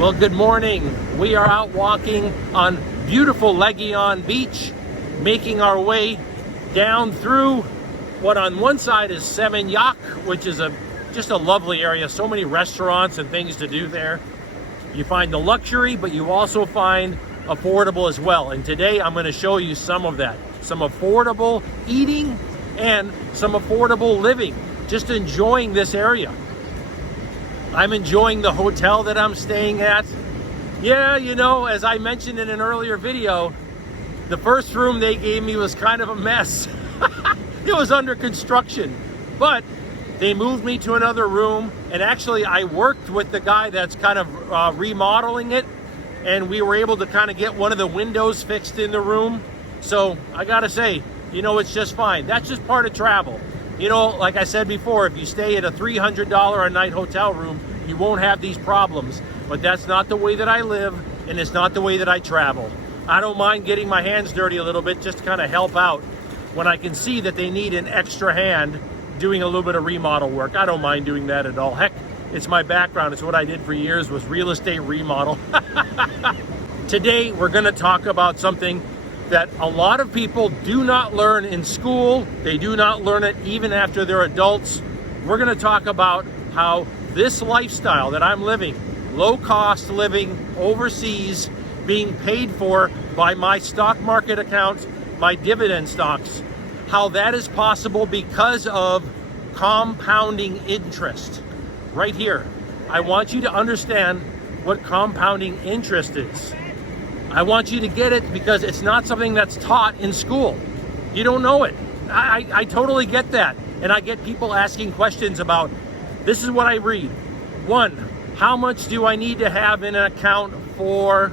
Well, good morning. We are out walking on beautiful Legion Beach, making our way down through what on one side is Seminyak, which is just a lovely area. So many restaurants and things to do there. You find the luxury, but you also find affordable as well. And today I'm going to show you some of that. Some affordable eating and some affordable living. Just enjoying this area. I'm enjoying the hotel that I'm staying at. Yeah, you know, as I mentioned in an earlier video, the first room they gave me was kind of a mess. It was under construction, but they moved me to another room, and actually I worked with the guy that's kind of remodeling it, and we were able to kind of get one of the windows fixed in the room. So I gotta say, you know, it's just fine. That's just part of travel. You know, like I said before, if you stay at a $300 a night hotel room, you won't have these problems. But that's not the way that I live, and it's not the way that I travel. I don't mind getting my hands dirty a little bit just to kind of help out when I can see that they need an extra hand doing a little bit of remodel work. I don't mind doing that at all. Heck, it's my background. It's what I did for years, was real estate remodel. Today, we're gonna talk about something that a lot of people do not learn in school. They do not learn it even after they're adults. We're gonna talk about how this lifestyle that I'm living, low cost living overseas, being paid for by my stock market account, my dividend stocks, how that is possible because of compounding interest. Right here, I want you to understand what compounding interest is. I want you to get it because it's not something that's taught in school. You don't know it. I totally get that. And I get people asking questions about, this is what I read. One, how much do I need to have in an account for,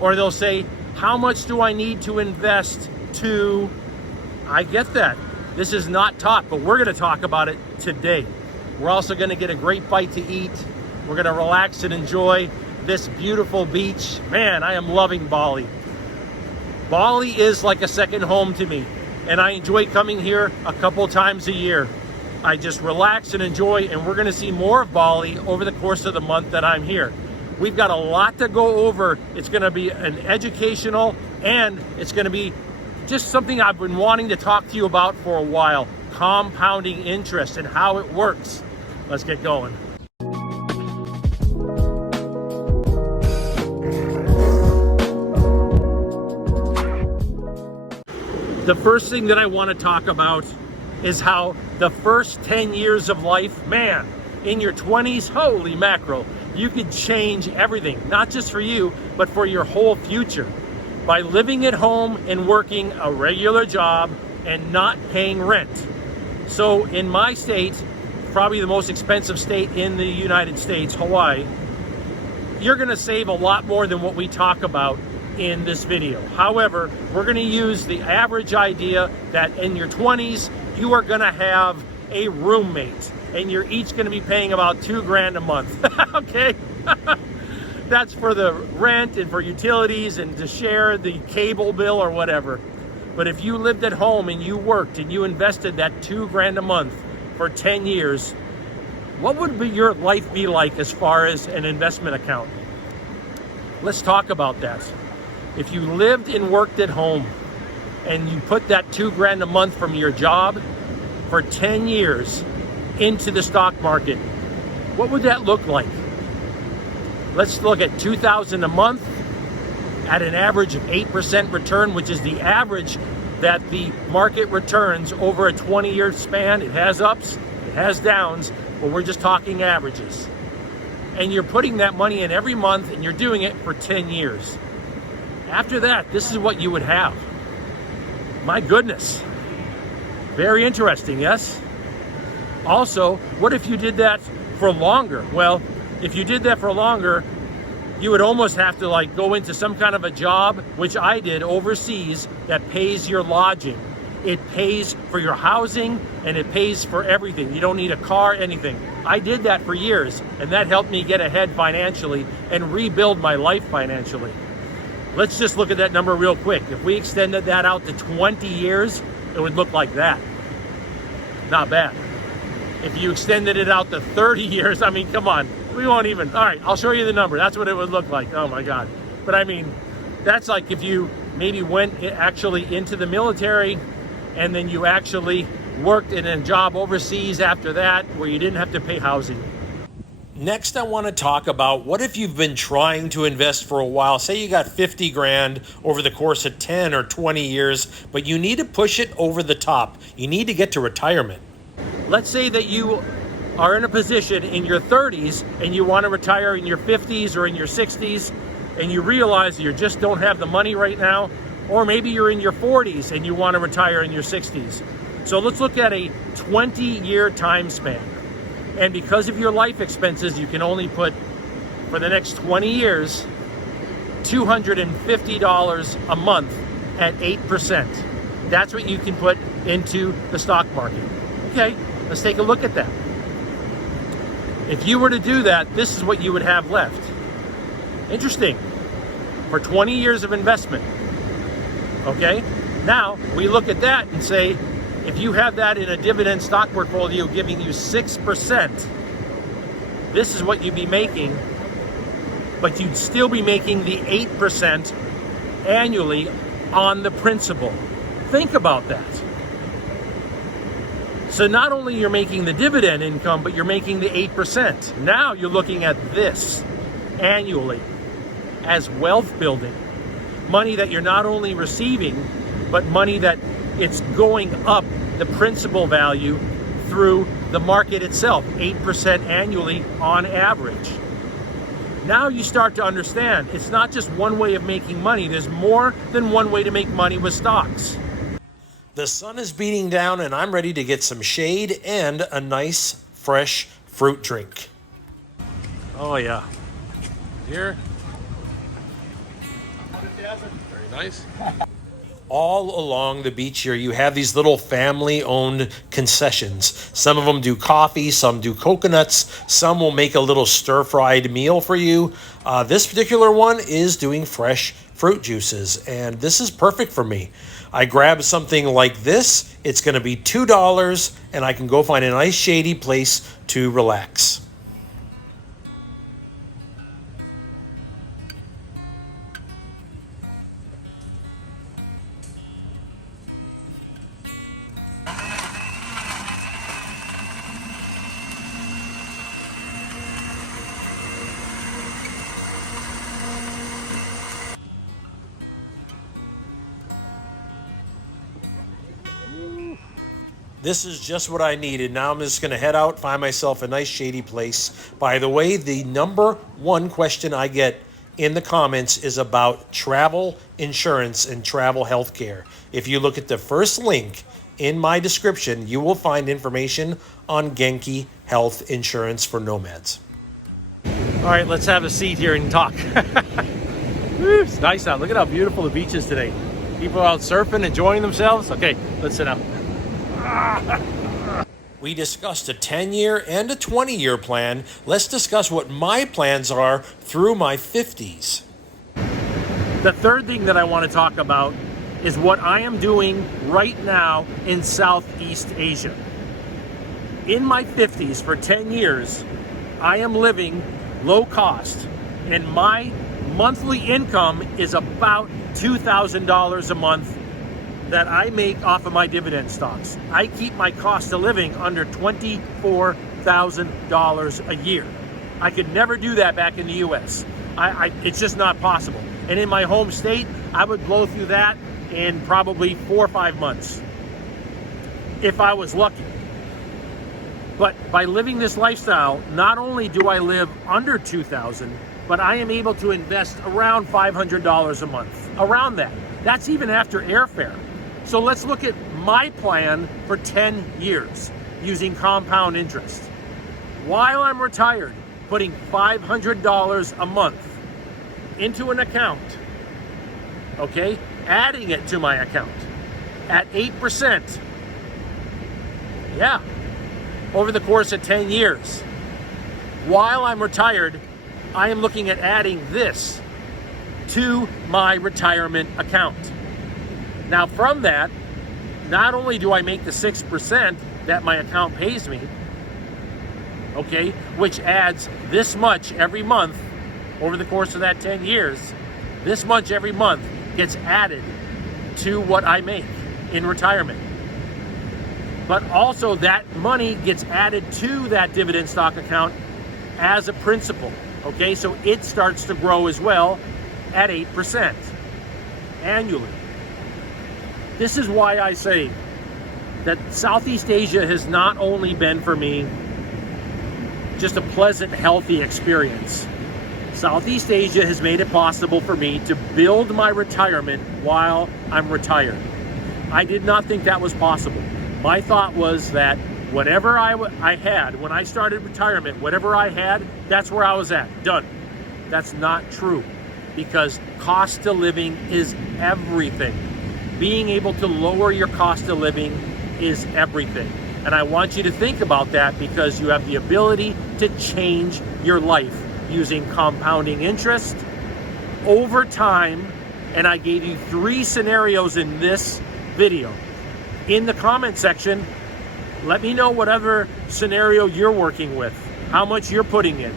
or they'll say, how much do I need to invest to? I get that. This is not taught, but we're gonna talk about it today. We're also gonna get a great bite to eat. We're gonna relax and enjoy this beautiful beach. Man, I am loving Bali. Bali is like a second home to me, and I enjoy coming here a couple times a year. I just relax and enjoy, and we're gonna see more of Bali over the course of the month that I'm here. We've got a lot to go over. It's gonna be an educational, and it's gonna be just something I've been wanting to talk to you about for a while. Compounding interest and how it works. Let's get going. The first thing that I want to talk about is how the first 10 years of life, man, in your 20s, holy mackerel, you could change everything, not just for you, but for your whole future by living at home and working a regular job and not paying rent. So in my state, probably the most expensive state in the United States, Hawaii, you're going to save a lot more than what we talk about in this video. However, we're going to use the average idea that in your 20s, you are going to have a roommate and you're each going to be paying about $2,000 a month. Okay? That's for the rent and for utilities and to share the cable bill or whatever. But if you lived at home and you worked and you invested that $2,000 a month for 10 years, what would your life be like as far as an investment account? Let's talk about that. If you lived and worked at home and you put that $2,000 a month from your job for 10 years into the stock market, what would that look like? Let's look at $2,000 a month at an average of 8% return, which is the average that the market returns over a 20-year span. It has ups, it has downs, but we're just talking averages. And you're putting that money in every month and you're doing it for 10 years. After that, this is what you would have. My goodness. Very interesting, yes? Also, what if you did that for longer? Well, if you did that for longer, you would almost have to like go into some kind of a job, which I did overseas, that pays your lodging. It pays for your housing and it pays for everything. You don't need a car, anything. I did that for years, and that helped me get ahead financially and rebuild my life financially. Let's just look at that number real quick. If we extended that out to 20 years, it would look like that. Not bad. If you extended it out to 30 years, I mean, come on, We won't even. All right, I'll show you the number. That's what it would look like. Oh my God. But I mean, that's like if you maybe went actually into the military and then you actually worked in a job overseas after that where you didn't have to pay housing. Next, I want to talk about what if you've been trying to invest for a while. Say you got 50 grand over the course of 10 or 20 years, but you need to push it over the top. You need to get to retirement. Let's say that you are in a position in your 30s and you want to retire in your 50s or in your 60s, and you realize you just don't have the money right now, or maybe you're in your 40s and you want to retire in your 60s. So let's look at a 20-year time span. And because of your life expenses, you can only put, for the next 20 years, $250 a month at 8%. That's what you can put into the stock market. Okay, let's take a look at that. If you were to do that, this is what you would have left. Interesting. For 20 years of investment. Okay, now we look at that and say, if you have that in a dividend stock portfolio giving you 6%, this is what you'd be making, but you'd still be making the 8% annually on the principal. Think about that. So not only you're making the dividend income, but you're making the 8%. Now you're looking at this annually as wealth building. Money that you're not only receiving, but money that it's going up the principal value through the market itself, 8% annually on average. Now you start to understand it's not just one way of making money. There's more than one way to make money with stocks. The sun is beating down and I'm ready to get some shade and a nice fresh fruit drink. Oh yeah. Here. Very nice. All along the beach here, you have these little family-owned concessions. Some of them do coffee, some do coconuts, some will make a little stir-fried meal for you. This particular one is doing fresh fruit juices, and this is perfect for me. I grab something like this, it's going to be $2, and I can go find a nice shady place to relax. This is just what I needed. Now I'm just going to head out, find myself a nice shady place. By the way, the number one question I get in the comments is about travel insurance and travel health care. If you look at the first link in my description, you will find information on Genki Health Insurance for Nomads. All right, let's have a seat here and talk. It's nice out. Look at how beautiful the beach is today. People out surfing, enjoying themselves. Okay, let's sit down. We discussed a 10-year and a 20-year plan. Let's discuss what my plans are through my 50s. The third thing that I want to talk about is what I am doing right now in Southeast Asia. In my 50s, for 10 years, I am living low cost, and my monthly income is about $2,000 a month that I make off of my dividend stocks. I keep my cost of living under $24,000 a year. I could never do that back in the US. It's just not possible. And in my home state, I would blow through that in probably 4 or 5 months, if I was lucky. But by living this lifestyle, not only do I live under $2,000, but I am able to invest around $500 a month, around that. That's even after airfare. So let's look at my plan for 10 years using compound interest. While I'm retired, putting $500 a month into an account, okay, adding it to my account at 8%. Yeah, over the course of 10 years. While I'm retired, I am looking at adding this to my retirement account. Now from that, not only do I make the 6% that my account pays me, okay, which adds this much every month over the course of that 10 years. This much every month gets added to what I make in retirement. But also that money gets added to that dividend stock account as a principal, okay? So it starts to grow as well at 8% annually. This is why I say that Southeast Asia has not only been for me just a pleasant, healthy experience. Southeast Asia has made it possible for me to build my retirement while I'm retired. I did not think that was possible. My thought was that whatever I had when I started retirement, whatever I had, that's where I was at, done. That's not true, because cost of living is everything. Being able to lower your cost of living is everything. And I want you to think about that, because you have the ability to change your life using compounding interest over time. And I gave you 3 scenarios in this video. In the comment section, let me know whatever scenario you're working with, how much you're putting in.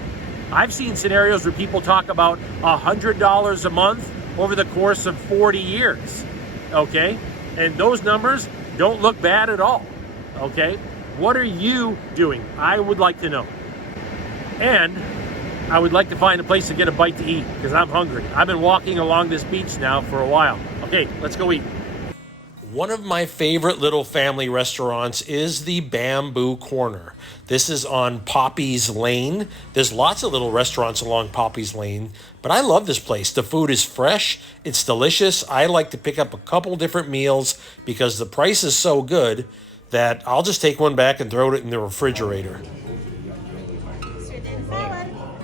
I've seen scenarios where people talk about $100 a month over the course of 40 years, okay? And those numbers don't look bad at all, okay? What are you doing? I would like to know. And I would like to find a place to get a bite to eat, because I'm hungry. I've been walking along this beach now for a while. Okay, let's go eat. One of my favorite little family restaurants is the Bamboo Corner. This is on Poppy's Lane. There's lots of little restaurants along Poppy's Lane, but I love this place. The food is fresh, it's delicious. I like to pick up a couple different meals because the price is so good that I'll just take one back and throw it in the refrigerator.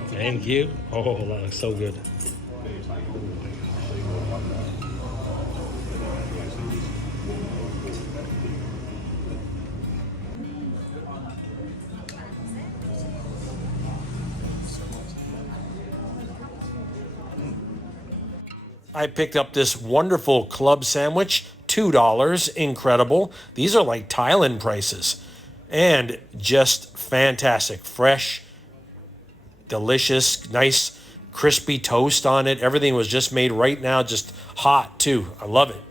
Thank you. Oh, that looks so good. I picked up this wonderful club sandwich, $2, incredible. These are like Thailand prices, and just fantastic, fresh, delicious, nice crispy toast on it. Everything was just made right now, just hot too. I love it.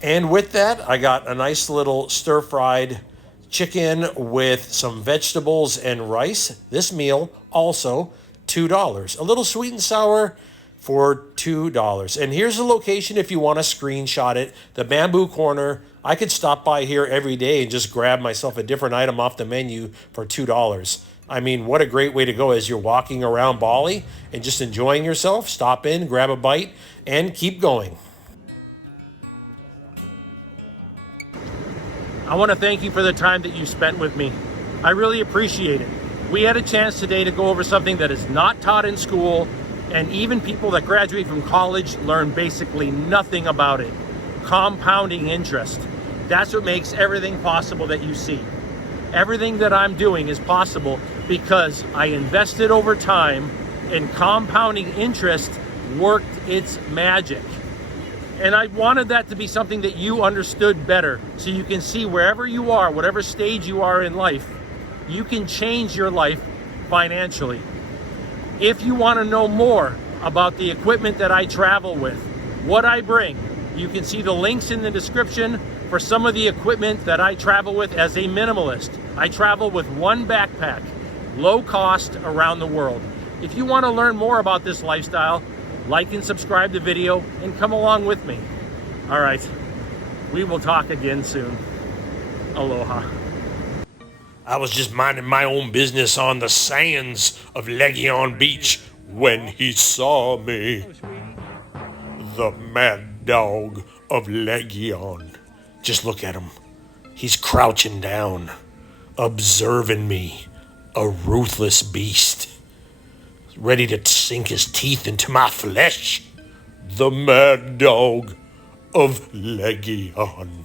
And with that, I got a nice little stir-fried chicken with some vegetables and rice. This meal also $2. A little sweet and sour for $2. And here's the location if you want to screenshot it. The Bamboo Corner. I could stop by here every day and just grab myself a different item off the menu for $2. I mean, what a great way to go as you're walking around Bali and just enjoying yourself. Stop in, grab a bite, and keep going. I want to thank you for the time that you spent with me. I really appreciate it. We had a chance today to go over something that is not taught in school, and even people that graduate from college learn basically nothing about it. Compounding interest. That's what makes everything possible that you see. Everything that I'm doing is possible because I invested over time, and compounding interest worked its magic. And I wanted that to be something that you understood better, so you can see wherever you are, whatever stage you are in life, you can change your life financially. If you want to know more about the equipment that I travel with, what I bring, you can see the links in the description for some of the equipment that I travel with as a minimalist. I travel with one backpack, low cost, around the world. If you want to learn more about this lifestyle, like and subscribe the video and come along with me. All right, we will talk again soon. Aloha. I was just minding my own business on the sands of LaVoie Beach when he saw me. The mad dog of LaVoie. Just look at him. He's crouching down, observing me, a ruthless beast, ready to sink his teeth into my flesh. The mad dog of LaVoie.